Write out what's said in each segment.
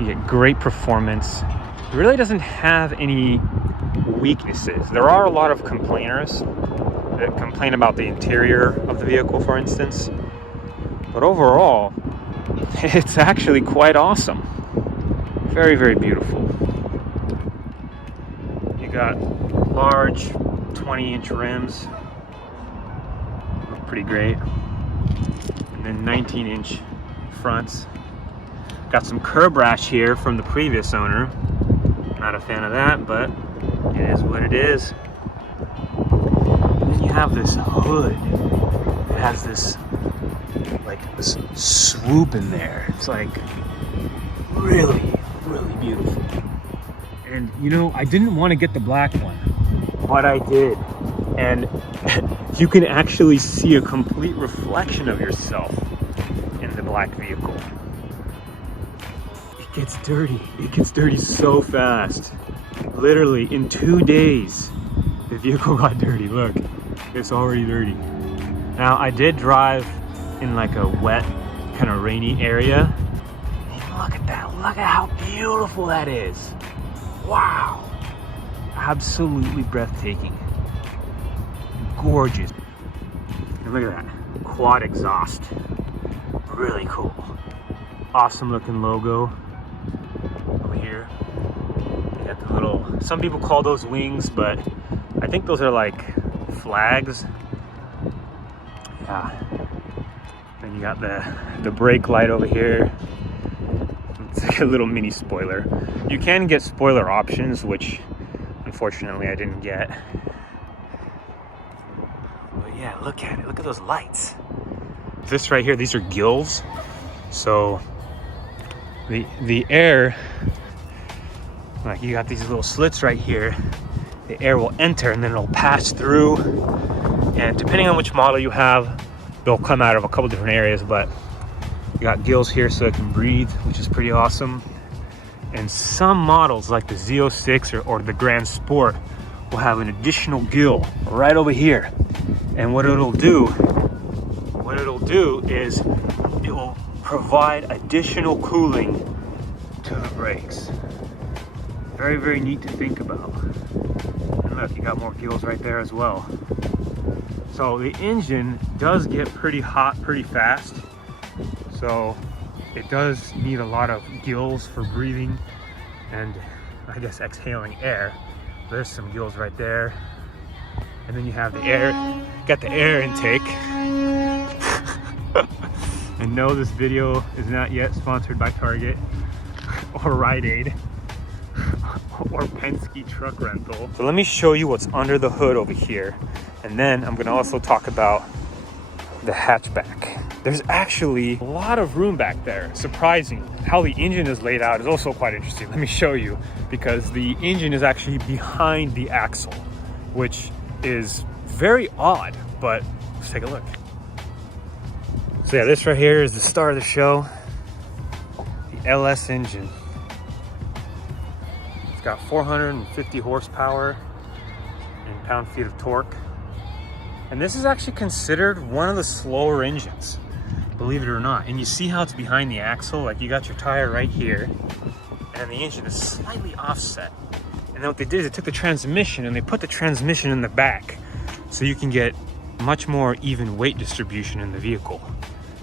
You get great performance. It really doesn't have any weaknesses. There are a lot of complainers that complain about the interior of the vehicle, for instance. But overall, it's actually quite awesome. Very, very beautiful. You got large 20-inch rims. Look pretty great. And then 19-inch fronts. Got some curb rash here from the previous owner. Not a fan of that, but it is what it is. And then you have this hood. It has this swoop in there. It's like really, really beautiful. And you know, I didn't want to get the black one, but I did. And you can actually see a complete reflection of yourself in the black vehicle. It gets dirty. It gets dirty so fast. Literally in 2 days, the vehicle got dirty. Look, it's already dirty. Now, I did drive in like a wet, kind of rainy area. And look at that. Look at how beautiful that is. Wow. Absolutely breathtaking. Gorgeous. And look at that. Quad exhaust. Really cool. Awesome looking logo over here. You got the little, some people call those wings, but I think those are like flags. Yeah. Then you got the brake light over here. It's like a little mini spoiler. You can get spoiler options, which unfortunately I didn't get. But yeah, look at it. Look at those lights. This right here, these are gills. So the air, like you got these little slits right here, the air will enter and then it'll pass through. And depending on which model you have, they'll come out of a couple different areas, but you got gills here so it can breathe, which is pretty awesome. And some models like the Z06 or the Grand Sport will have an additional gill right over here. And what it'll do is it will provide additional cooling to the brakes. Very, very neat to think about. And look, you got more gills right there as well. So the engine does get pretty hot pretty fast. So it does need a lot of gills for breathing and I guess exhaling air. There's some gills right there. And then you have the air, got the air intake. And no, this video is not yet sponsored by Target or Rite Aid or Penske Truck Rental. So let me show you what's under the hood over here. And then I'm gonna also talk about the hatchback. There's actually a lot of room back there. Surprising. How the engine is laid out is also quite interesting. Let me show you, because the engine is actually behind the axle, which is very odd, but let's take a look. So yeah, this right here is the star of the show, the LS engine. It's got 450 horsepower and pound-feet of torque. And this is actually considered one of the slower engines, believe it or not. And you see how it's behind the axle? Like you got your tire right here, and the engine is slightly offset. And then what they did is they took the transmission and they put the transmission in the back so you can get much more even weight distribution in the vehicle.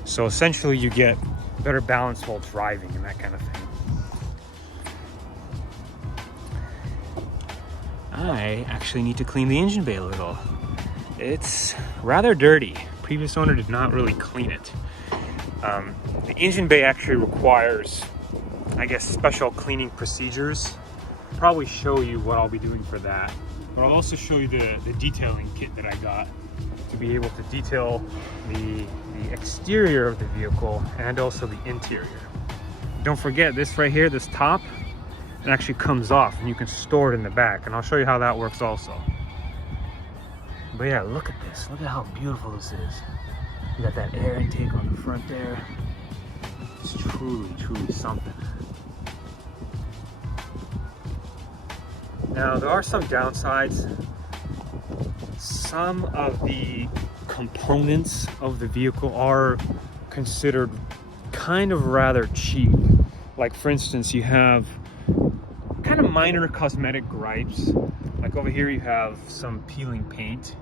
So essentially you get better balance while driving and that kind of thing. I actually need to clean the engine bay a little. It's rather dirty. Previous owner did not really clean it. The engine bay actually requires, I guess, special cleaning procedures. I'll probably show you what I'll be doing for that. But I'll also show you the detailing kit that I got to be able to detail the exterior of the vehicle and also the interior. Don't forget this right here, this top, it actually comes off and you can store it in the back, and I'll show you how that works also. But yeah, look at this. Look at how beautiful this is. You got that air intake on the front there. It's truly, truly something. Now, there are some downsides. Some of the components of the vehicle are considered kind of rather cheap. Like for instance, you have kind of minor cosmetic gripes. Like over here you have some peeling paint.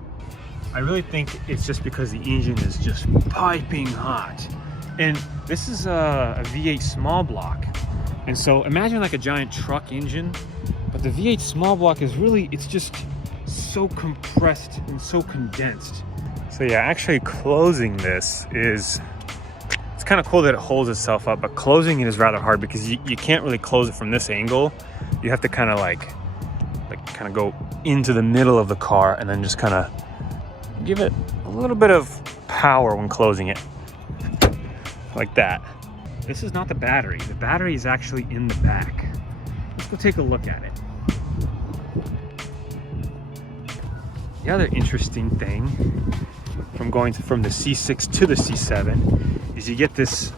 I really think it's just because the engine is just piping hot. And this is a V8 small block. And so imagine like a giant truck engine, but the V8 small block is really, it's just so compressed and so condensed. So yeah, actually closing this is, it's kind of cool that it holds itself up, but closing it is rather hard because you can't really close it from this angle. You have to kind of like go into the middle of the car and then just kind of give it a little bit of power when closing it. Like that. This is not the battery. The battery is actually in the back. Let's go take a look at it. The other interesting thing from going from the C6 to the C7 is you get this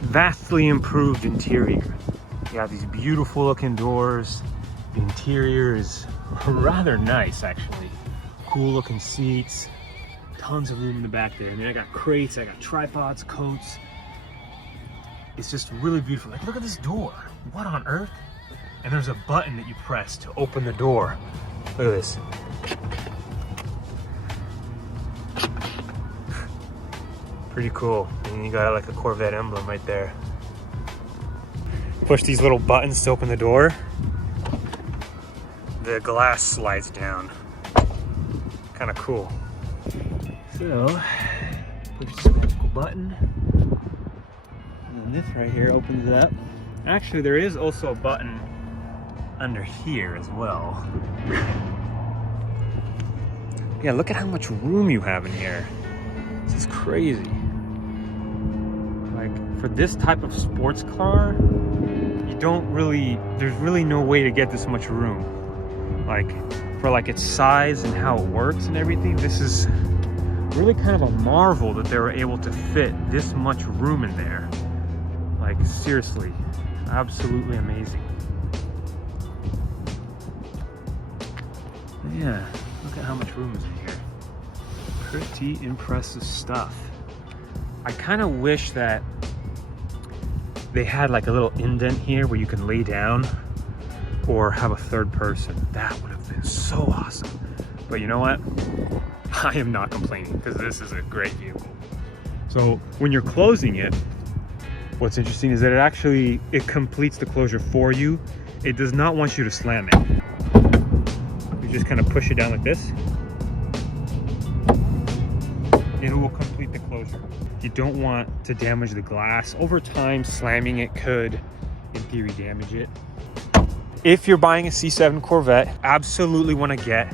vastly improved interior. You have these beautiful looking doors. The interior is rather nice actually. Cool looking seats, tons of room in the back there. I mean, I got crates, I got tripods, coats. It's just really beautiful. Like, look at this door. What on earth? And there's a button that you press to open the door. Look at this. Pretty cool. And you got like a Corvette emblem right there. Push these little buttons to open the door. The glass slides down. Kind of cool. So, push this magical button. And this right here opens it up. Actually, there is also a button under here as well. Yeah, look at how much room you have in here. This is crazy. Like, for this type of sports car, you don't really, there's really no way to get this much room. Like, for like its size and how it works and everything, this is really kind of a marvel that they were able to fit this much room in there. Like, seriously, absolutely amazing. Yeah, look at how much room is in here. Pretty impressive stuff. I kind of wish that they had like a little indent here where you can lay down or have a third person. That would have been so awesome. But you know what? I am not complaining because this is a great vehicle. So when you're closing it, what's interesting is that it completes the closure for you. It does not want you to slam it. You just kind of push it down like this. It will complete the closure. You don't want to damage the glass. Over time, slamming it could, in theory, damage it. If you're buying a C7 Corvette, absolutely want to get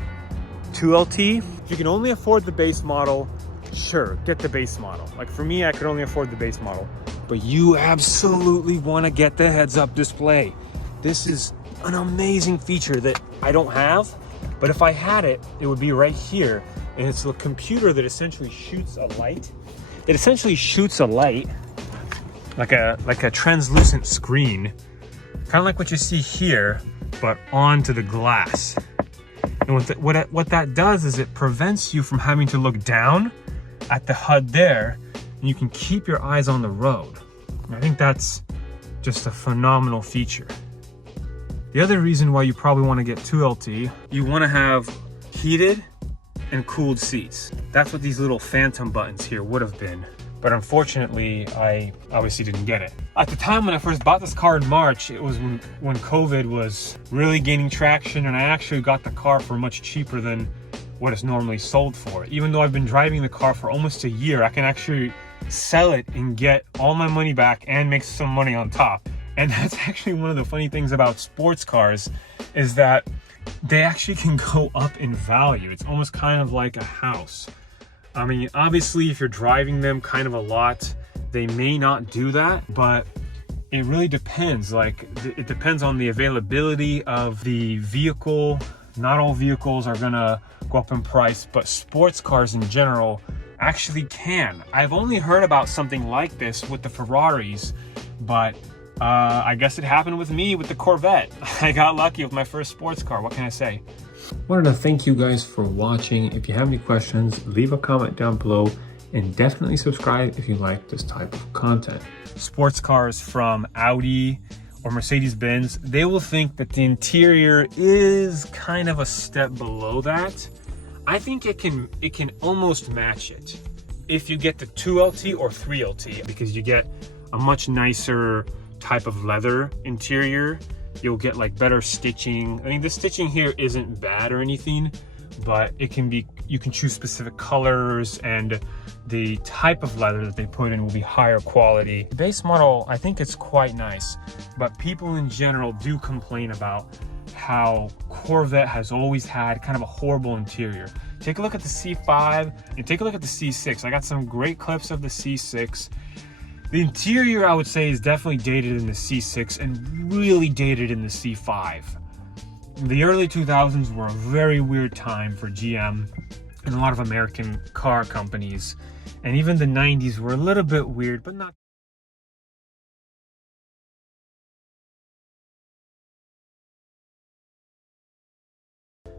2LT. If you can only afford the base model, sure, get the base model. Like for me, I could only afford the base model. But you absolutely want to get the heads-up display. This is an amazing feature that I don't have, but if I had it, it would be right here. And it's a computer that essentially shoots a light. It essentially shoots a light, like a translucent screen, kind of like what you see here, but onto the glass. And what that does is it prevents you from having to look down at the HUD there, and you can keep your eyes on the road. And I think that's just a phenomenal feature. The other reason why you probably want to get 2LT, you want to have heated and cooled seats. That's what these little phantom buttons here would have been. But unfortunately, I obviously didn't get it. At the time when I first bought this car in March, it was when COVID was really gaining traction, and I actually got the car for much cheaper than what it's normally sold for. Even though I've been driving the car for almost a year, I can actually sell it and get all my money back and make some money on top. And that's actually one of the funny things about sports cars, is that they actually can go up in value. It's almost kind of like a house. I mean, obviously, if you're driving them kind of a lot, they may not do that, but it really depends. Like, it depends on the availability of the vehicle. Not all vehicles are gonna go up in price, but sports cars in general actually can. I've only heard about something like this with the Ferraris, but I guess it happened with me with the Corvette. I got lucky with my first sports car. What can I say? Wanted to thank you guys for watching. If you have any questions, leave a comment down below. and definitely subscribe if you like this type of content. Sports cars from Audi or Mercedes-Benz, they will think that the interior is kind of a step below that. I think it can almost match it if you get the 2LT or 3LT, because you get a much nicer type of leather interior. You'll get like better stitching. I mean, the stitching here isn't bad or anything, but it can be, you can choose specific colors, and the type of leather that they put in will be higher quality. The base model, I think it's quite nice, but people in general do complain about how Corvette has always had kind of a horrible interior. Take a look at the C5 and take a look at the C6. I got some great clips of the C6. The interior, I would say, is definitely dated in the C6 and really dated in the C5. The early 2000s were a very weird time for GM and a lot of American car companies. And even the 90s were a little bit weird, but not.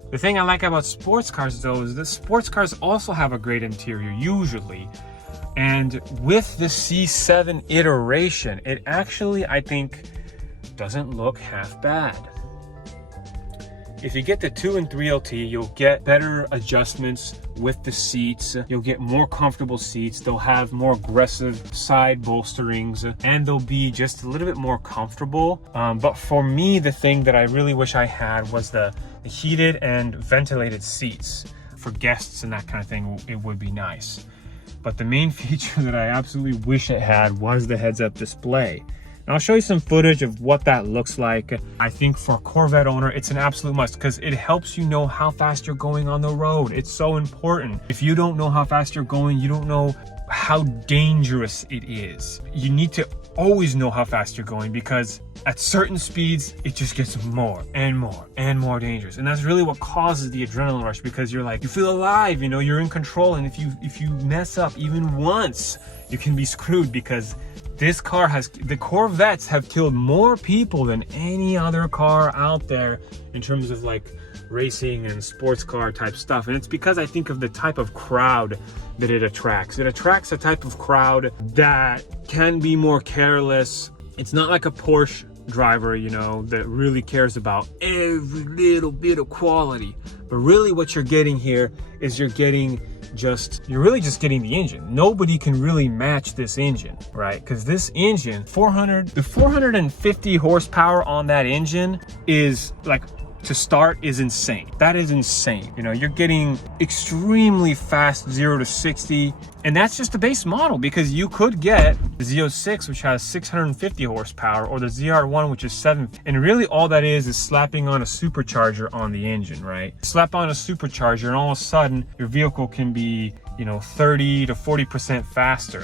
The thing I like about sports cars, though, is that sports cars also have a great interior, usually. And with the C7 iteration, it actually, I think, doesn't look half bad. If you get the 2 and 3LT, you'll get better adjustments with the seats. You'll get more comfortable seats. They'll have more aggressive side bolsterings, and they'll be just a little bit more comfortable. But for me, the thing that I really wish I had was the heated and ventilated seats. For guests and that kind of thing, it would be nice. But the main feature that I absolutely wish it had was the heads-up display. And I'll show you some footage of what that looks like. I think for a Corvette owner, it's an absolute must because it helps you know how fast you're going on the road. It's so important. If you don't know how fast you're going, you don't know how dangerous it is. You need to always know how fast you're going, because at certain speeds, it just gets more and more and more dangerous. And that's really what causes the adrenaline rush, because you're like, you feel alive, you know, you're in control. And if you mess up even once, you can be screwed, because this car the Corvettes have killed more people than any other car out there in terms of like racing and sports car type stuff. And it's because I think of the type of crowd that it attracts. It attracts a type of crowd that can be more careless. It's not like a Porsche driver, you know, that really cares about every little bit of quality. But really what you're getting here is you're really just getting the engine. Nobody can really match this engine, right? Because this engine, the 450 horsepower on that engine is like, to start, is insane. That is insane. You know, you're getting extremely fast 0 to 60, and that's just the base model, because you could get the Z06, which has 650 horsepower, or the ZR1, which is 750. And really all that is slapping on a supercharger on the engine, right? Slap on a supercharger and all of a sudden your vehicle can be, you know, 30 to 40% faster.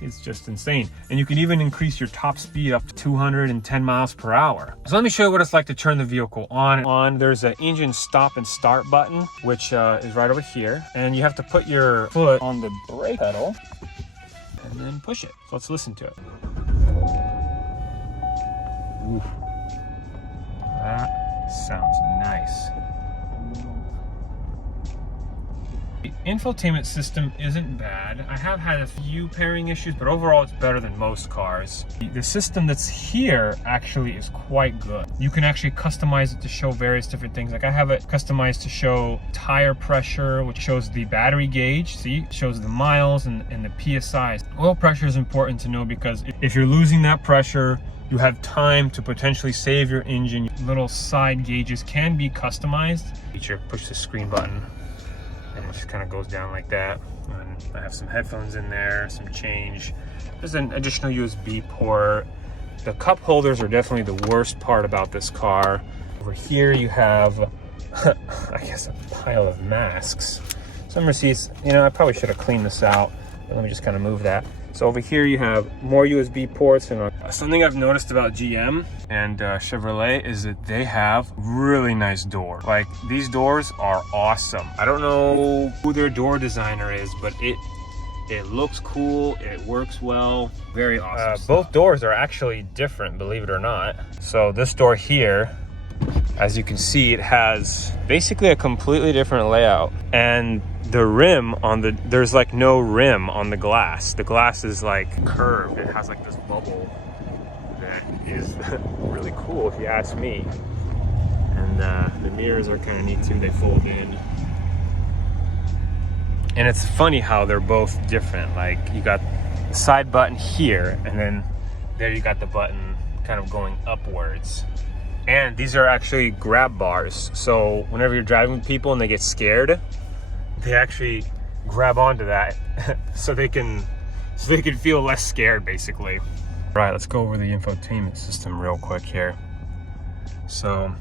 It's just insane. And you can even increase your top speed up to 210 miles per hour. So let me show you what it's like to turn the vehicle on. There's an engine stop and start button, which is right over here. And you have to put your foot on the brake pedal and then push it. So let's listen to it. Ooh. That sounds nice. The infotainment system isn't bad. I have had a few pairing issues, but overall it's better than most cars. The system that's here actually is quite good. You can actually customize it to show various different things. Like I have it customized to show tire pressure, which shows the battery gauge. See, it shows the miles and the PSI. Oil pressure is important to know, because if you're losing that pressure, you have time to potentially save your engine. Little side gauges can be customized. Feature, push the screen button, and it just kind of goes down like that. And I have some headphones in there, some change. There's an additional USB port. The cup holders are definitely the worst part about this car. Over here you have, I guess, a pile of masks. Some receipts, you know, I probably should have cleaned this out, but let me just kind of move that. So over here you have more USB ports, and something I've noticed about GM and Chevrolet is that they have really nice doors. Like, these doors are awesome. I don't know who their door designer is, but it looks cool, it works well, very awesome. Both doors are actually different, believe it or not. So this door here as you can see, it has basically a completely different layout. And the rim on the, there's like no rim on the glass. The glass is like curved. It has like this bubble that is really cool if you ask me. And the mirrors are kind of neat too, they fold in. And it's funny how they're both different. Like you got the side button here, and then there you got the button kind of going upwards. And these are actually grab bars. So whenever you're driving with people and they get scared, they actually grab onto that so they can feel less scared, basically. All right, let's go over the infotainment system real quick here. So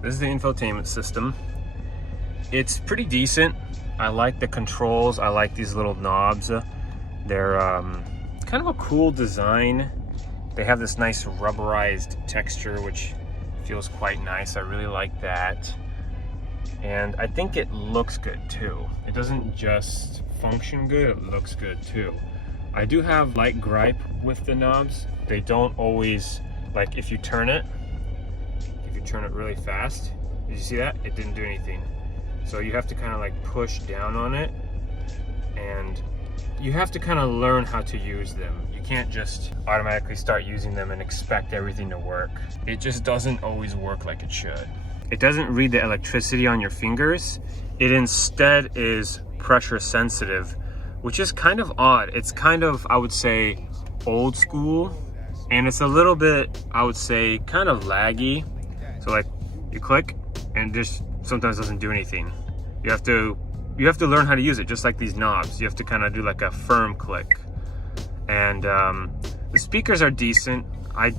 this is the infotainment system. It's pretty decent. I like the controls. I like these little knobs. They're kind of a cool design. They have this nice rubberized texture, which feels quite nice. I really like that. And I think it looks good too. It doesn't just function good, it looks good too. I do have light gripe with the knobs. They don't always, like if you turn it really fast, did you see that? It didn't do anything. So you have to kind of like push down on it, and you have to kind of learn how to use them. You can't just automatically start using them and expect everything to work. It just doesn't always work like it should. It doesn't read the electricity on your fingers. It instead is pressure sensitive, which is kind of odd. It's kind of, I would say, old school, and it's a little bit, I would say, kind of laggy. So like you click and just sometimes doesn't do anything. You have to learn how to use it, just like these knobs. You have to kind of do like a firm click. And the speakers are decent. I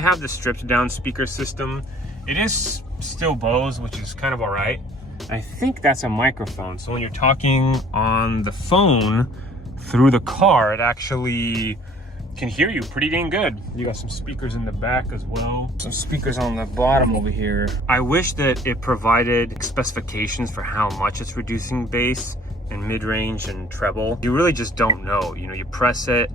have the stripped down speaker system. It is still Bose, which is kind of all right. I think that's a microphone. So when you're talking on the phone through the car, it actually can hear you pretty dang good. You got some speakers in the back as well. Some speakers on the bottom over here. I wish that it provided specifications for how much it's reducing bass and mid-range and treble. You really just don't know. You know, you press it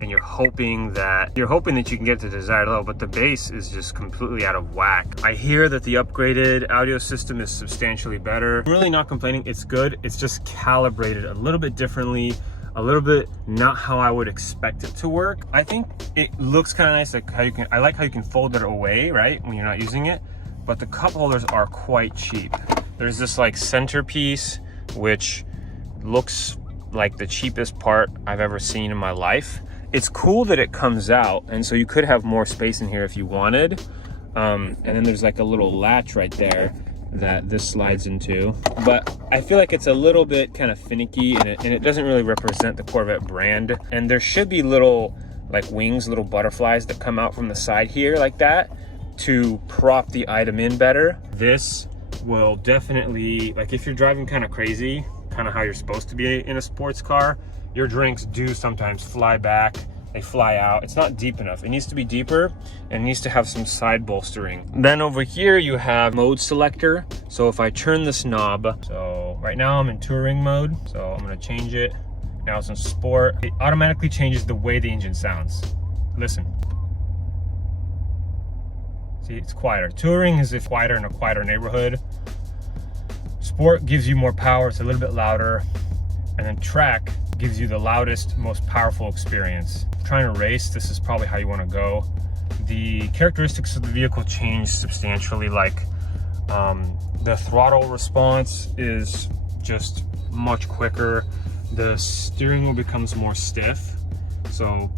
and you're hoping that you can get to the desired level, but the bass is just completely out of whack. I hear that the upgraded audio system is substantially better. I'm really not complaining, it's good. It's just calibrated a little bit differently, a little bit not how I would expect it to work. I think it looks kind of nice, like I like how you can fold it away, right, when you're not using it, but the cup holders are quite cheap. There's this like centerpiece, which looks like the cheapest part I've ever seen in my life. It's cool that it comes out, and so you could have more space in here if you wanted. And then there's like a little latch right there that this slides into. But I feel like it's a little bit kind of finicky, and it doesn't really represent the Corvette brand. And there should be little like wings, little butterflies that come out from the side here like that to prop the item in better. This will definitely, like if you're driving kind of crazy, kind of how you're supposed to be in a sports car, your drinks do sometimes fly back, they fly out. It's not deep enough. It needs to be deeper, and it needs to have some side bolstering. Then over here you have mode selector. So if I turn this knob, so right now I'm in touring mode, so I'm gonna change it. Now it's in sport. It automatically changes the way the engine sounds. Listen. See, it's quieter. Touring is quieter in a quieter neighborhood. Sport gives you more power, it's a little bit louder. And then track gives you the loudest, most powerful experience. Trying to race, this is probably how you want to go. The characteristics of the vehicle change substantially, like the throttle response is just much quicker. The steering wheel becomes more stiff. So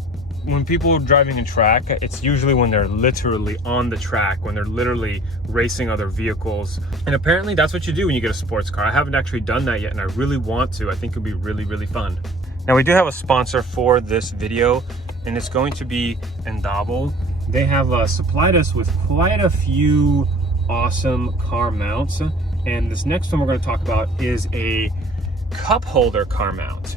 when people are driving in track, it's usually when they're literally on the track, when they're literally racing other vehicles. And apparently that's what you do when you get a sports car. I haven't actually done that yet, and I really want to. I think it'd be really, really fun. Now we do have a sponsor for this video, and it's going to be Unbeatable. They have supplied us with quite a few awesome car mounts. And this next one we're going to talk about is a cup holder car mount.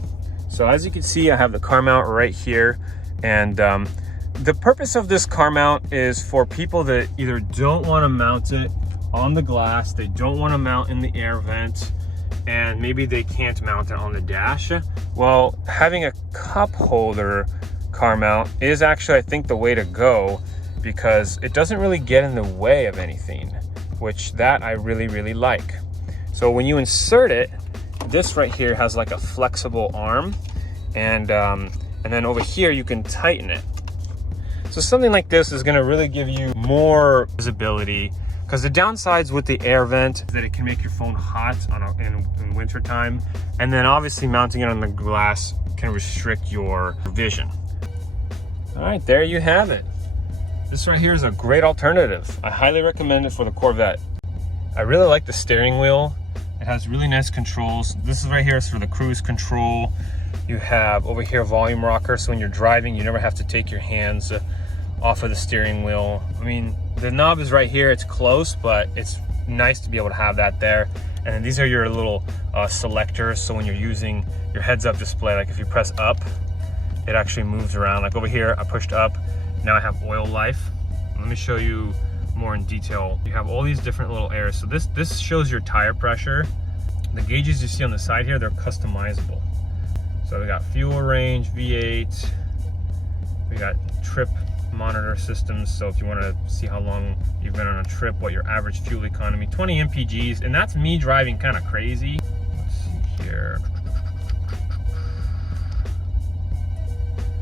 So as you can see, I have the car mount right here. And the purpose of this car mount is for people that either don't want to mount it on the glass, they don't want to mount in the air vent, and maybe they can't mount it on the dash. Well, having a cup holder car mount is actually, I think, the way to go, because it doesn't really get in the way of anything. which that I really like. So when you insert it, this right here has like a flexible arm, and then over here you can tighten it. So something like this is gonna really give you more visibility, because the downsides with the air vent is that it can make your phone hot in winter time, and then obviously mounting it on the glass can restrict your vision. All right, there you have it. This right here is a great alternative. I highly recommend it for the Corvette. I really like the steering wheel. It has really nice controls. This is right here is for the cruise control. You have over here volume rocker, so when you're driving, you never have to take your hands off of the steering wheel. I mean, the knob is right here. It's close, but it's nice to be able to have that there. And then these are your little selectors. So when you're using your heads-up display, like if you press up, it actually moves around. Like over here, I pushed up. Now I have oil life. Let me show you more in detail. You have all these different little areas. So this shows your tire pressure. The gauges you see on the side here, they're customizable. So we got fuel range, V8. We got trip monitor systems. So if you want to see how long you've been on a trip, what your average fuel economy, 20 mpgs, and that's me driving kind of crazy. Let's see here.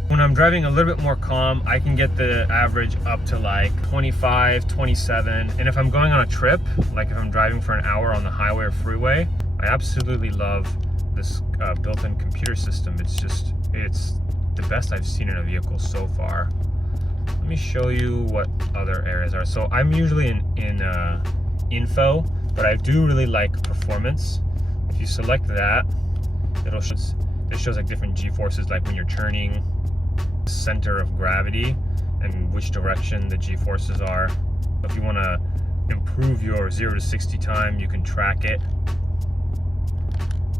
When I'm driving a little bit more calm, I can get the average up to like 25, 27. And if I'm going on a trip, like if I'm driving for an hour on the highway or freeway, I absolutely love this built-in computer system. It's the best I've seen in a vehicle so far. Let me show you what other areas are. So I'm usually in info, but I do really like performance. If you select that, it shows like different G-forces, like when you're turning, center of gravity, and which direction the G-forces are. If you want to improve your 0 to 60 time, you can track it.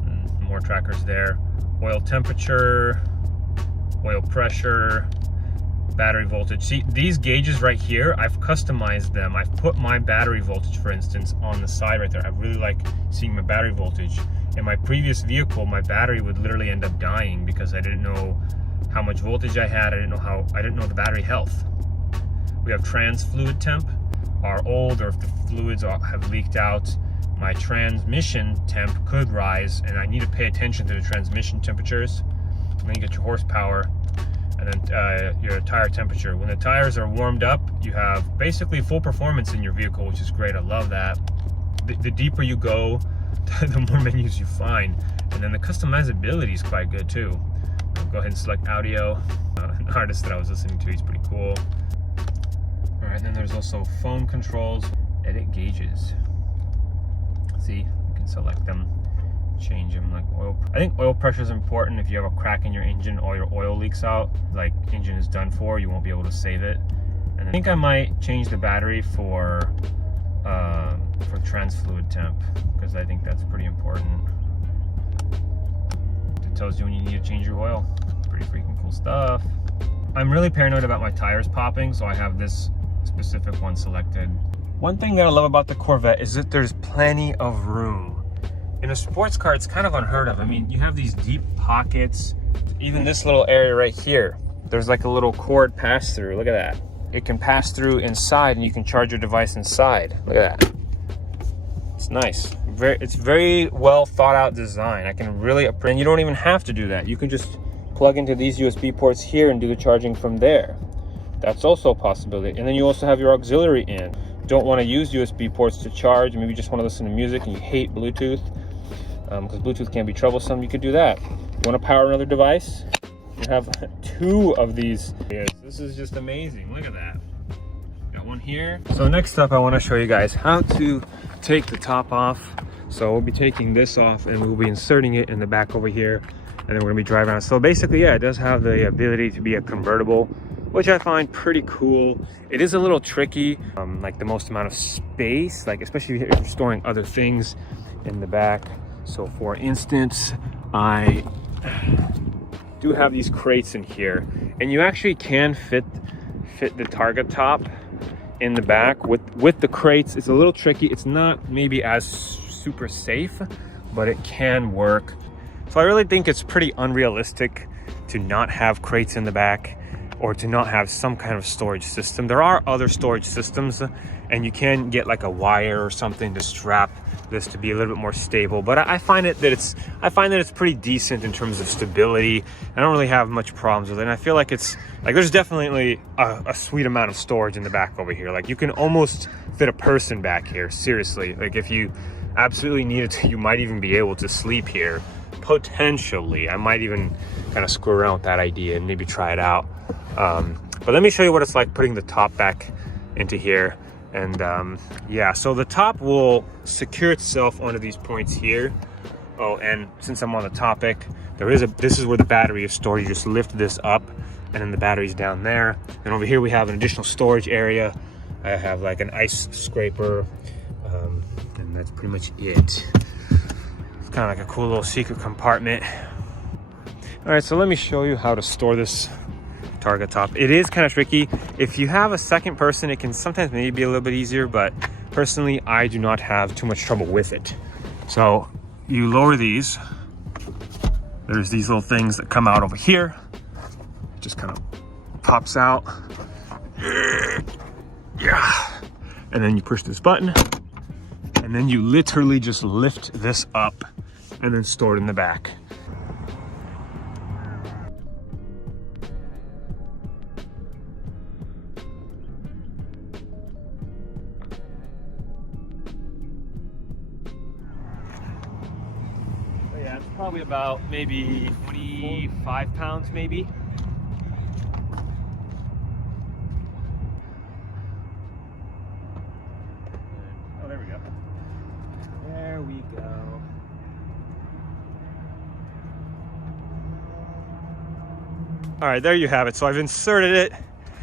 And more trackers there. Oil temperature, oil pressure, battery voltage. See, these gauges right here, I've customized them. I've put my battery voltage, for instance, on the side right there. I really like seeing my battery voltage. In my previous vehicle, my battery would literally end up dying because I didn't know how much voltage I had. I didn't know the battery health. We have trans fluid temp, are old, or if the fluids have leaked out, my transmission temp could rise, and I need to pay attention to the transmission temperatures. And then you get your horsepower, and then your tire temperature. When the tires are warmed up, you have basically full performance in your vehicle, which is great. I love that. The deeper you go, the more menus you find, and then the customizability is quite good too. Go ahead and select audio. An artist that I was listening to, he's pretty cool. All right, then there's also phone controls, edit gauges. See, you can select them, change them, like oil. I think oil pressure is important. If you have a crack in your engine, all your oil leaks out, like engine is done for, you won't be able to save it. And I think I might change the battery for trans fluid temp, because I think that's pretty important. Tells you when you need to change your oil. Pretty freaking cool stuff. I'm really paranoid about my tires popping, so I have this specific one selected. One thing that I love about the Corvette is that there's plenty of room. In a sports car, it's kind of unheard of. I mean, you have these deep pockets. Even this little area right here, there's like a little cord pass through. Look at that. It can pass through inside, and you can charge your device inside. Look at that. It's nice. It's very well thought out design. I can really, and you don't even have to do that. You can just plug into these USB ports here and do the charging from there. That's also a possibility. And then you also have your auxiliary in. Don't want to use USB ports to charge, maybe you just want to listen to music and you hate Bluetooth, because Bluetooth can be troublesome, you could do that. You want to power another device? You have 2 of these. This is just amazing. Look at that. Got one here. So next up, I want to show you guys how to take the top off. So we'll be taking this off and we'll be inserting it in the back over here, and then we're gonna be driving around. So basically, yeah, it does have the ability to be a convertible, which I find pretty cool. It is a little tricky, like the most amount of space, like especially if you're storing other things in the back. So for instance, I do have these crates in here, and you actually can fit the Targa top in the back with the crates. It's a little tricky. It's not maybe as super safe, but it can work. So I really think it's pretty unrealistic to not have crates in the back. or to not have some kind of storage system. There are other storage systems, and you can get like a wire or something to strap this to be a little bit more stable, but I find that it's pretty decent in terms of stability. I don't really have much problems with it, and I feel like it's like there's definitely a sweet amount of storage in the back over here. Like you can almost fit a person back here, seriously. Like if you absolutely needed to, you might even be able to sleep here, potentially. I might even kind of screw around with that idea and maybe try it out. But let me show you what it's like putting the top back into here. And yeah, so the top will secure itself onto these points here. Oh, and since I'm on the topic, this is where the battery is stored. You just lift this up and then the battery's down there. And over here we have an additional storage area. I have like an ice scraper, and that's pretty much it. It's kind of like a cool little secret compartment. All right, so let me show you how to store this Targa top. It is kind of tricky. If you have a second person, it can sometimes maybe be a little bit easier, but personally, I do not have too much trouble with it. So you lower these. There's these little things that come out over here. It just kind of pops out. Yeah. And then you push this button, and then you literally just lift this up and then store it in the back. Probably about maybe 25 pounds, maybe. Oh, there we go. There we go. All right, there you have it. So I've inserted it.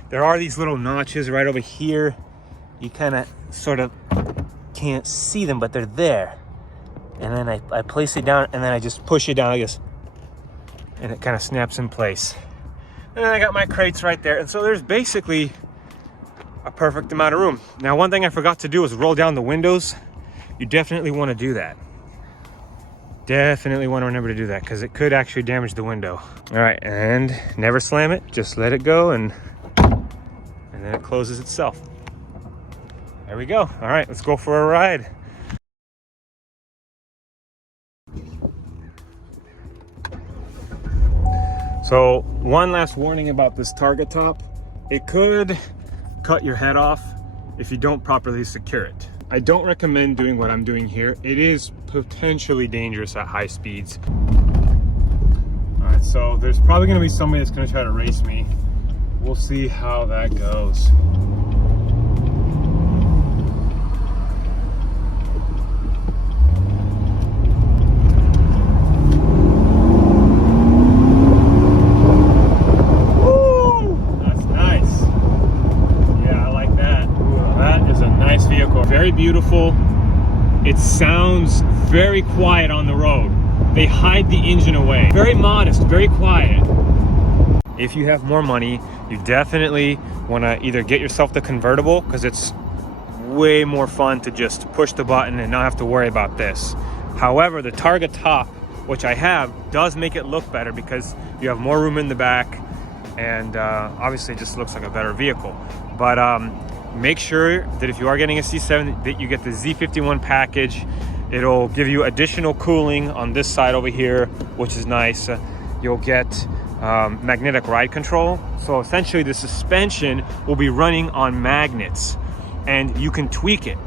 There are these little notches right over here. You kind of sort of can't see them, but they're there. And then I place it down, and then I just push it down like this, and it kind of snaps in place. And then I got my crates right there, and so there's basically a perfect amount of room. Now, one thing I forgot to do is roll down the windows. You definitely want to do that. Definitely want to remember to do that, because it could actually damage the window. All right, and never slam it. Just let it go, and then it closes itself. There we go. All right, let's go for a ride. So one last warning about this Targa top. It could cut your head off if you don't properly secure it. I don't recommend doing what I'm doing here. It is potentially dangerous at high speeds. All right, so there's probably gonna be somebody that's gonna try to race me. We'll see how that goes. Very beautiful. It sounds very quiet on the road. They hide the engine away. Very modest, very quiet. If you have more money, you definitely want to either get yourself the convertible, because it's way more fun to just push the button and not have to worry about this. However, the Targa top, which I have, does make it look better because you have more room in the back, and obviously it just looks like a better vehicle. But make sure that if you are getting a C7, that you get the Z51 package. It'll give you additional cooling on this side over here, which is nice. You'll get magnetic ride control. So essentially the suspension will be running on magnets, and you can tweak it.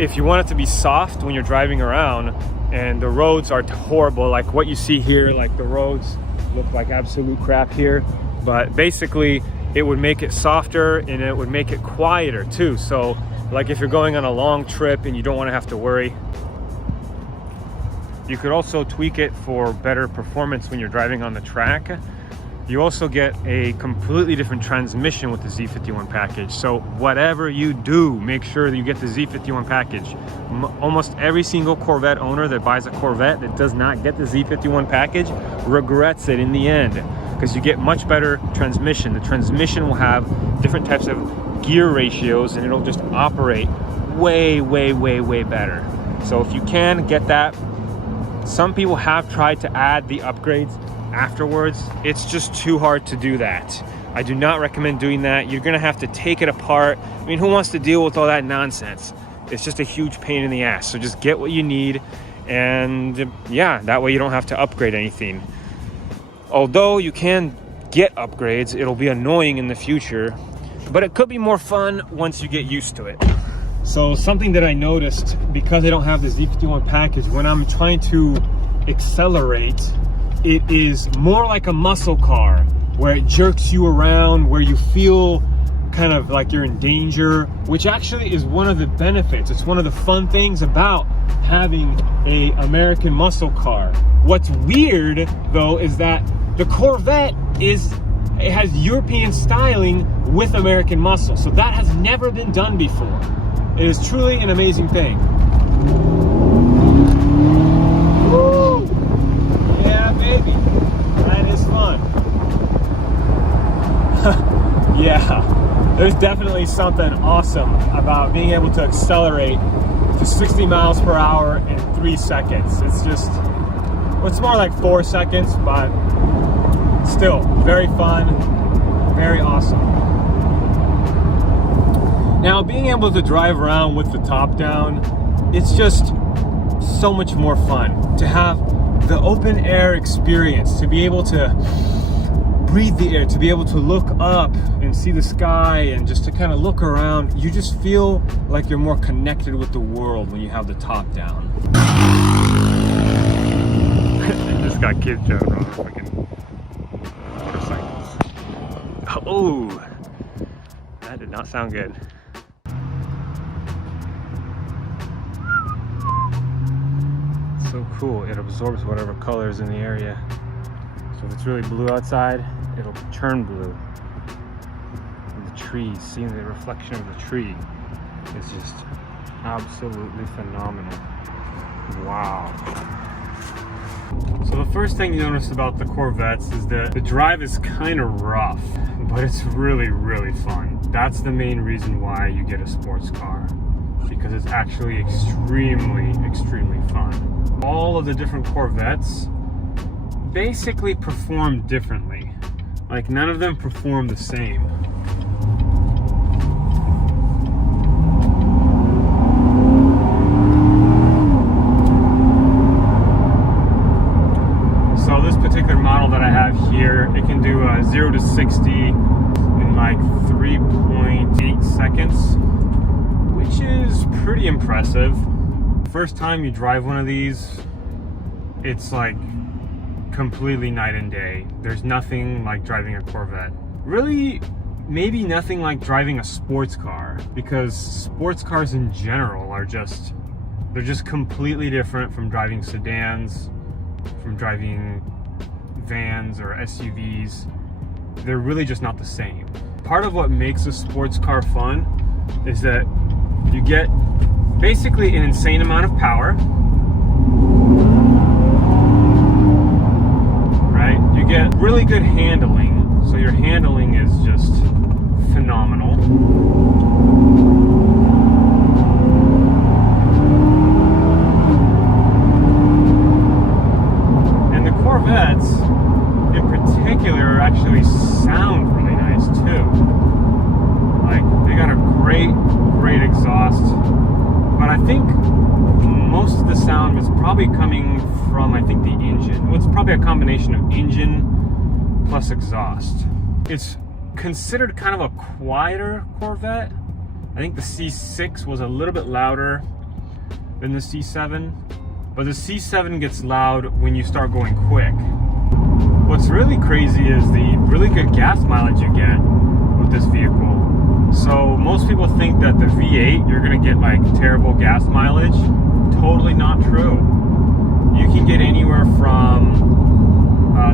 If you want it to be soft when you're driving around and the roads are horrible, like what you see here, like the roads look like absolute crap here, but basically it would make it softer and it would make it quieter too. So like if you're going on a long trip and you don't want to have to worry, you could also tweak it for better performance when you're driving on the track. You also get a completely different transmission with the Z51 package. So whatever you do, make sure that you get the Z51 package. Almost every single Corvette owner that buys a Corvette that does not get the Z51 package regrets it in the end, because you get much better transmission. The transmission will have different types of gear ratios, and it'll just operate way, way, way, way better. So if you can get that, some people have tried to add the upgrades afterwards. It's just too hard to do that. I do not recommend doing that. You're gonna have to take it apart. I mean, who wants to deal with all that nonsense? It's just a huge pain in the ass. So just get what you need, and yeah, that way you don't have to upgrade anything. Although you can get upgrades, it'll be annoying in the future, but it could be more fun once you get used to it. So something that I noticed, because I don't have the Z51 package, when I'm trying to accelerate, it is more like a muscle car, where it jerks you around, where you feel kind of like you're in danger, which actually is one of the benefits. It's one of the fun things about having a American muscle car. What's weird though is that the Corvette it has European styling with American muscle. So that has never been done before. It is truly an amazing thing. Woo! Yeah, baby. That is fun. Yeah, there's definitely something awesome about being able to accelerate to 60 miles per hour in 3 seconds. It's just, well, it's more like 4 seconds, but still very fun, very awesome. Now, being able to drive around with the top down, it's just so much more fun to have the open air experience, to be able to breathe the air, to be able to look up and see the sky, and just to kind of look around. You just feel like you're more connected with the world when you have the top down. Just got kids jumping on fucking motorcycles. Oh, that did not sound good. So cool, it absorbs whatever color is in the area. So if it's really blue outside, it'll turn blue. And the trees, seeing the reflection of the tree is just absolutely phenomenal. Wow. So the first thing you notice about the Corvettes is that the drive is kind of rough, but it's really, really fun. That's the main reason why you get a sports car, because it's actually extremely, extremely fun. All of the different Corvettes basically perform differently. Like, none of them perform the same. So this particular model that I have here, it can do 0 to 60 in like 3.8 seconds, which is pretty impressive. First time you drive one of these, it's like completely night and day. There's nothing like driving a Corvette. Really, maybe nothing like driving a sports car, because sports cars in general are just, they're just completely different from driving sedans, from driving vans or SUVs. They're really just not the same. Part of what makes a sports car fun is that you get basically an insane amount of power. Right? You get really good handling. So your handling is just phenomenal. And the Corvettes in particular actually sound really nice too. Like, they got a great exhaust. But I think most of the sound is probably coming from, I think, the engine. Well, it's probably a combination of engine plus exhaust. It's considered kind of a quieter Corvette. I think the C6 was a little bit louder than the C7, but the C7 gets loud when you start going quick. What's really crazy is the really good gas mileage you get with this vehicle. So most people think that the V8, you're gonna get like terrible gas mileage. Totally not true. You can get anywhere from,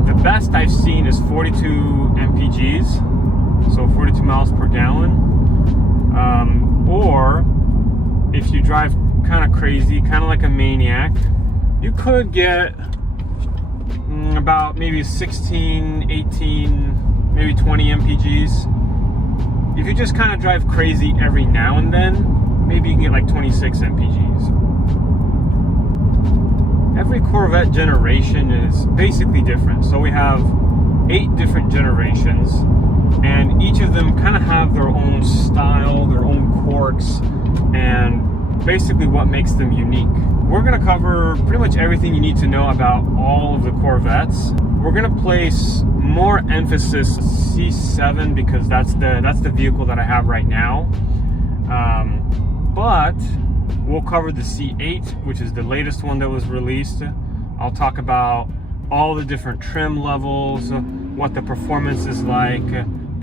the best I've seen is 42 mpgs, so 42 miles per gallon. Or if you drive kind of crazy, kind of like a maniac, you could get about maybe 16, 18, maybe 20 mpgs. If you just kind of drive crazy every now and then, maybe you can get like 26 mpgs. Every Corvette generation is basically different. So we have 8 different generations. and each of them kind of have their own style, their own quirks, and basically what makes them unique. We're going to cover pretty much everything you need to know about all of the Corvettes. We're going to place more emphasis C7 because that's the vehicle that I have right now. But we'll cover the C8, which is the latest one that was released. I'll talk about all the different trim levels, what the performance is like,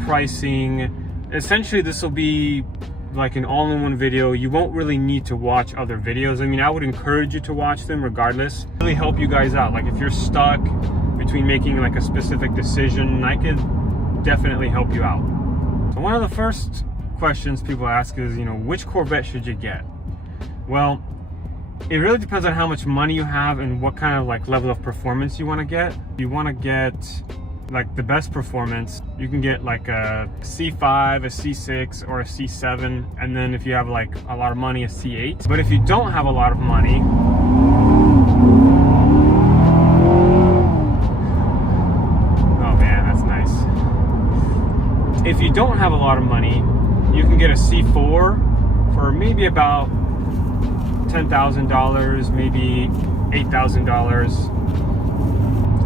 pricing. Essentially, this will be like an all-in-one video. You won't really need to watch other videos. I mean, I would encourage you to watch them regardless. Really help you guys out. Like if you're stuck between making like a specific decision, I can definitely help you out. So one of the first questions people ask is, which Corvette should you get? Well, it really depends on how much money you have and what kind of like level of performance you want to get. If you want to get like the best performance, you can get like a C5, a C6, or a C7, and then if you have like a lot of money, a C8. But if you don't have a lot of money, oh man, that's nice. If you don't have a lot of money, you can get a C4 for maybe about $10,000, maybe $8,000.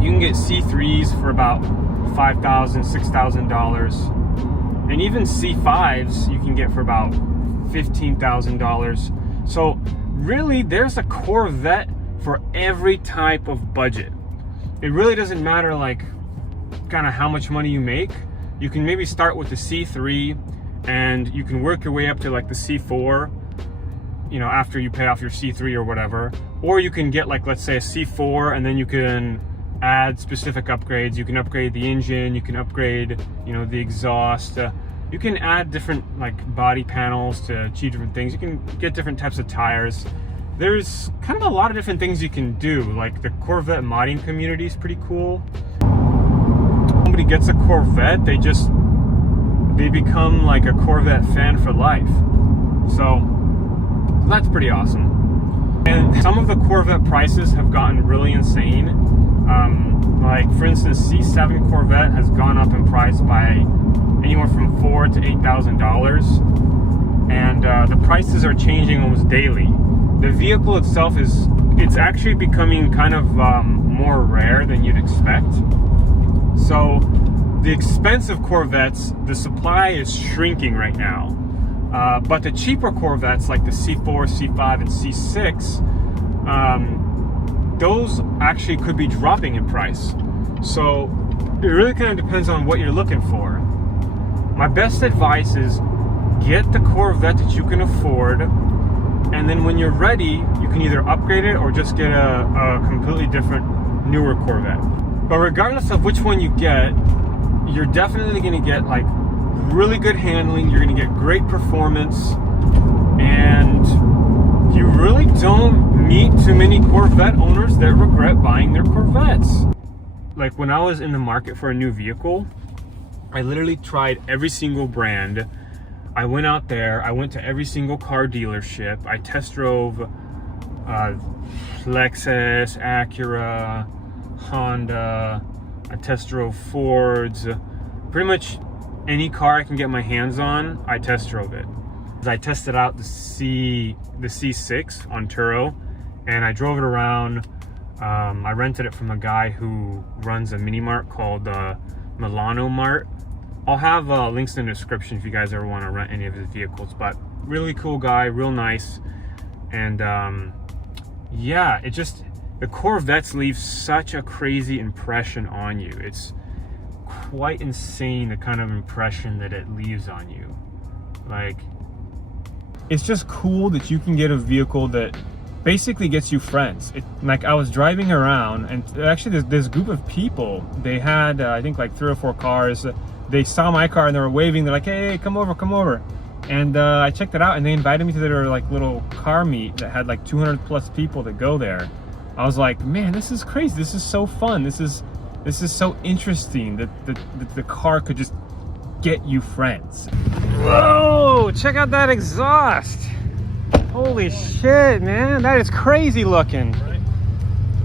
You can get C3s for about $5,000, $6,000. And even C5s you can get for about $15,000. So really, there's a Corvette for every type of budget. It really doesn't matter like kind of how much money you make. You can maybe start with the C3 and you can work your way up to like the C4, after you pay off your C3 or whatever. Or you can get like, let's say a C4, and then you can add specific upgrades. You can upgrade the engine, you can upgrade, the exhaust. You can add different like body panels to achieve different things. You can get different types of tires. There's kind of a lot of different things you can do. Like the Corvette modding community is pretty cool. Somebody gets a Corvette, they become like a Corvette fan for life. So that's pretty awesome. And some of the Corvette prices have gotten really insane. Like for instance, C7 Corvette has gone up in price by anywhere from $4,000 to $8,000, and the prices are changing almost daily. The vehicle itself it's actually becoming kind of more rare than you'd expect. So the expensive Corvettes, the supply is shrinking right now. But the cheaper Corvettes like the C4, C5, and C6, those actually could be dropping in price. So it really kind of depends on what you're looking for. My best advice is get the Corvette that you can afford, and then when you're ready, you can either upgrade it or just get a completely different, newer Corvette. But regardless of which one you get, you're definitely going to get like really good handling, you're going to get great performance, and you really don't meet too many Corvette owners that regret buying their Corvettes. Like when I was in the market for a new vehicle, I literally tried every single brand. I went out there, I went to every single car dealership, I test drove Lexus, Acura, Honda, I test drove Fords, pretty much any car I can get my hands on, I test drove it. I tested out the C6 on Turo, and I drove it around. I rented it from a guy who runs a mini mart called Milano Mart. I'll have links in the description if you guys ever want to rent any of his vehicles. But really cool guy, real nice, and yeah, the Corvettes leave such a crazy impression on you. It's quite insane the kind of impression that it leaves on you. Like, it's just cool that you can get a vehicle that basically gets you friends. Like I was driving around, and actually this group of people, they had I think like 3 or 4 cars. They saw my car and they were waving. They're like, hey, come over. And I checked it out, and they invited me to their like little car meet that had like 200 plus people that go there. I was like, man, this is crazy. This is so fun. This is so interesting that the car could just get you friends. Whoa, check out that exhaust. Holy shit, man, that is crazy looking.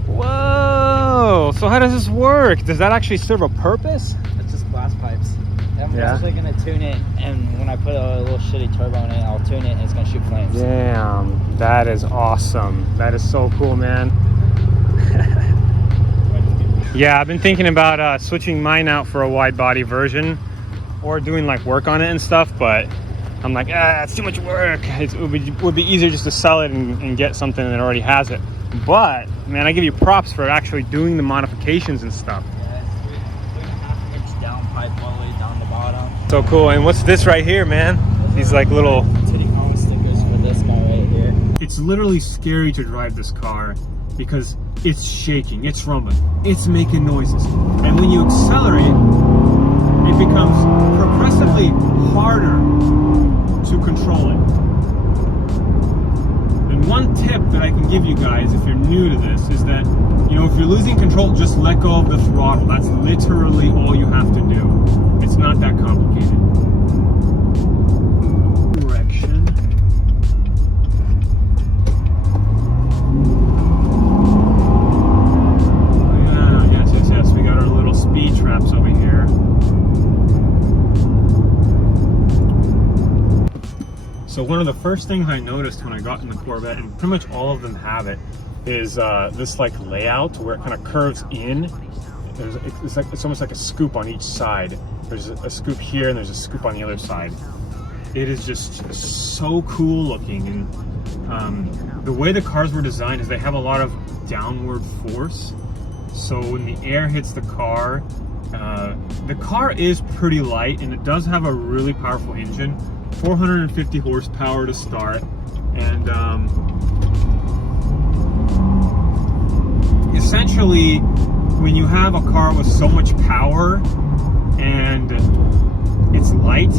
Whoa, so how does this work? Does that actually serve a purpose? It's just glass pipes. They have Yeah. I'm actually gonna tune it, and when I put a little shitty turbo in it, I'll tune it, and it's gonna shoot flames. Damn, that is awesome. That is so cool, man. Yeah, I've been thinking about switching mine out for a wide body version, or doing like work on it and stuff, but I'm like, it's too much work. It would be easier just to sell it and get something that already has it. But man, I give you props for actually doing the modifications and stuff. Yeah, 3.5 inch down pipe all the way down the bottom. So cool. And what's this right here, man? These like little titty home stickers for this guy right here. It's literally scary to drive this car because it's shaking, it's rumbling, it's making noises. And when you accelerate, it becomes progressively harder to control it. And one tip that I can give you guys if you're new to this is that, you know, if you're losing control, just let go of the throttle. That's literally all you have to do. It's not that complicated. Direction. Oh yeah, yes. We got our little speed traps over here. So one of the first things I noticed when I got in the Corvette, and pretty much all of them have it, is this like layout where it kind of curves in. It's almost like a scoop on each side. There's a scoop here and there's a scoop on the other side. It is just so cool looking, and the way the cars were designed is they have a lot of downward force. So when the air hits the car is pretty light, and it does have a really powerful engine. 450 horsepower to start, and essentially when you have a car with so much power and it's light,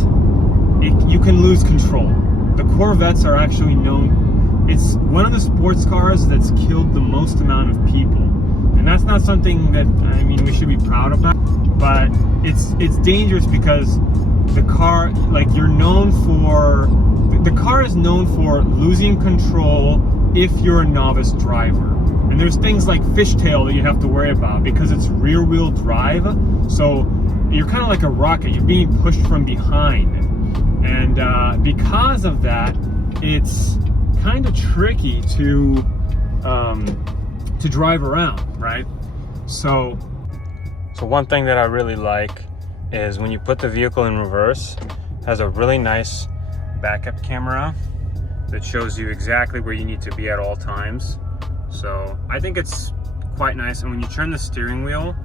you can lose control. The Corvettes are actually known, it's one of the sports cars that's killed the most amount of people, and that's not something that, I mean, we should be proud of that, but it's dangerous because the car, like, you're known for, the car is known for losing control if you're a novice driver. And there's things like fishtail that you have to worry about because it's rear wheel drive. So you're kind of like a rocket, you're being pushed from behind. And because of that, it's kind of tricky to drive around, right? So one thing that I really like is when you put the vehicle in reverse, it has a really nice backup camera that shows you exactly where you need to be at all times. So I think it's quite nice. And when you turn the steering wheel,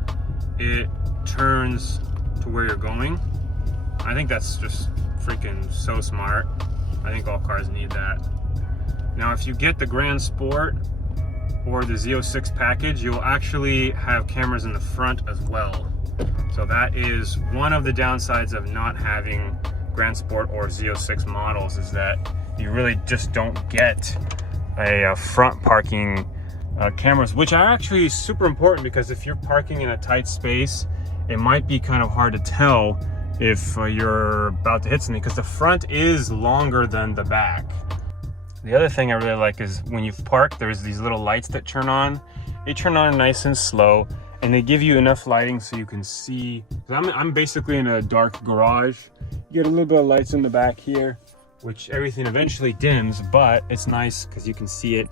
it turns to where you're going. I think that's just freaking so smart. I think all cars need that. Now, if you get the Grand Sport or the Z06 package, you'll actually have cameras in the front as well. So that is one of the downsides of not having Grand Sport or Z06 models, is that you really just don't get a front parking cameras, which are actually super important because if you're parking in a tight space, it might be kind of hard to tell if you're about to hit something because the front is longer than the back. The other thing I really like is when you park, there's these little lights that turn on. They turn on nice and slow, and they give you enough lighting so you can see. I'm basically in a dark garage. You get a little bit of lights in the back here, which everything eventually dims, but it's nice because you can see it.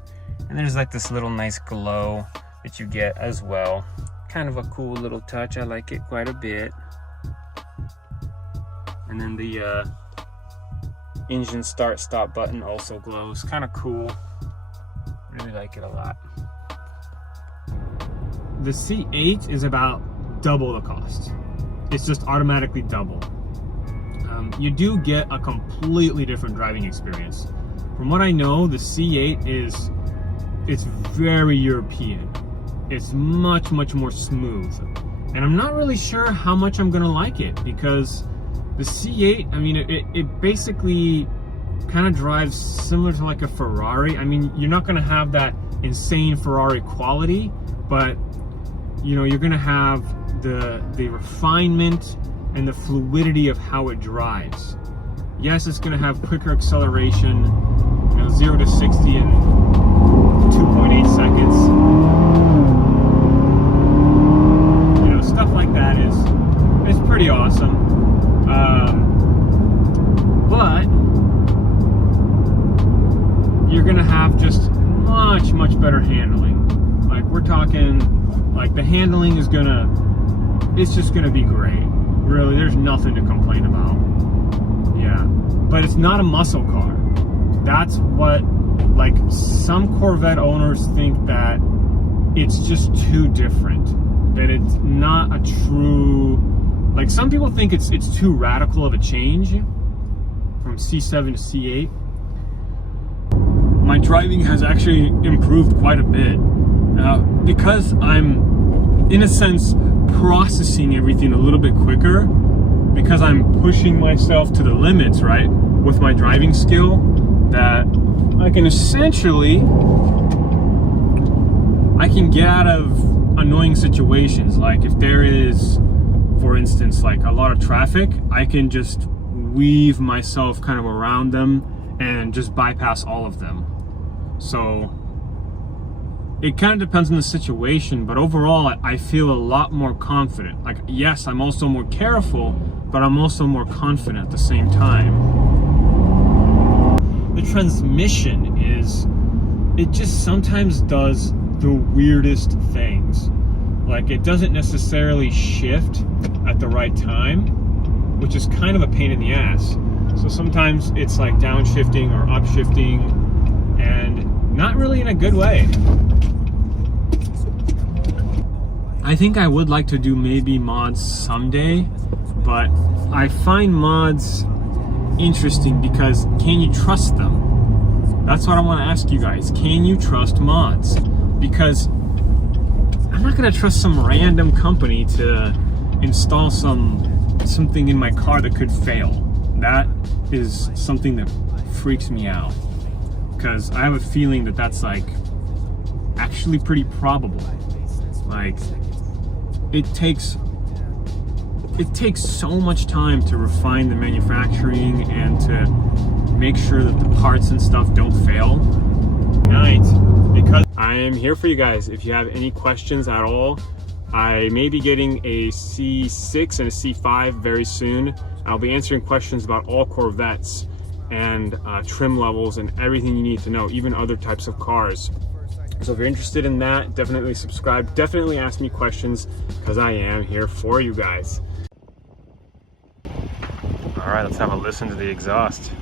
And there's like this little nice glow that you get as well. Kind of a cool little touch. I like it quite a bit. And then the engine start stop button also glows. Kind of cool. Really like it a lot. The C8 is about double the cost. It's just automatically double. You do get a completely different driving experience. From what I know, the C8 it's very European. It's much more smooth. And I'm not really sure how much I'm gonna like it because the C8, I mean, it basically kind of drives similar to like a Ferrari. I mean, you're not gonna have that insane Ferrari quality, but you know, you're gonna have the refinement and the fluidity of how it drives. Yes, it's gonna have quicker acceleration, you know, 0 to 60 in 2.8 seconds. You know, stuff like that is pretty awesome. But you're gonna have just much better handling. Like we're talking, like the handling is it's just gonna be great. Really, there's nothing to complain about. Yeah, but it's not a muscle car. That's what, like, some Corvette owners think that it's just too different, that it's not a true, like some people think it's too radical of a change from C7 to C8. My driving has actually improved quite a bit because I'm, in a sense, processing everything a little bit quicker, because I'm pushing myself to the limits, right, with my driving skill, that I can essentially, I can get out of annoying situations. Like if there is, for instance, like a lot of traffic, I can just weave myself kind of around them and just bypass all of them. So it kind of depends on the situation, but overall I feel a lot more confident. Like, yes, I'm also more careful, but I'm also more confident at the same time. The transmission it just sometimes does the weirdest things. Like it doesn't necessarily shift at the right time, which is kind of a pain in the ass. So sometimes it's like downshifting or upshifting, and not really in a good way. I think I would like to do maybe mods someday, but I find mods interesting because can you trust them? That's what I want to ask you guys. Can you trust mods? Because I'm not going to trust some random company to install something in my car that could fail. That is something that freaks me out, because I have a feeling that that's like actually pretty probable. Like it takes so much time to refine the manufacturing and to make sure that the parts and stuff don't fail. Because I am here for you guys. If you have any questions at all, I may be getting a C6 and a C5 very soon. I'll be answering questions about all Corvettes and trim levels and everything you need to know, even other types of cars. So if you're interested in that, definitely subscribe. Definitely ask me questions, because I am here for you guys. All right, let's have a listen to the exhaust.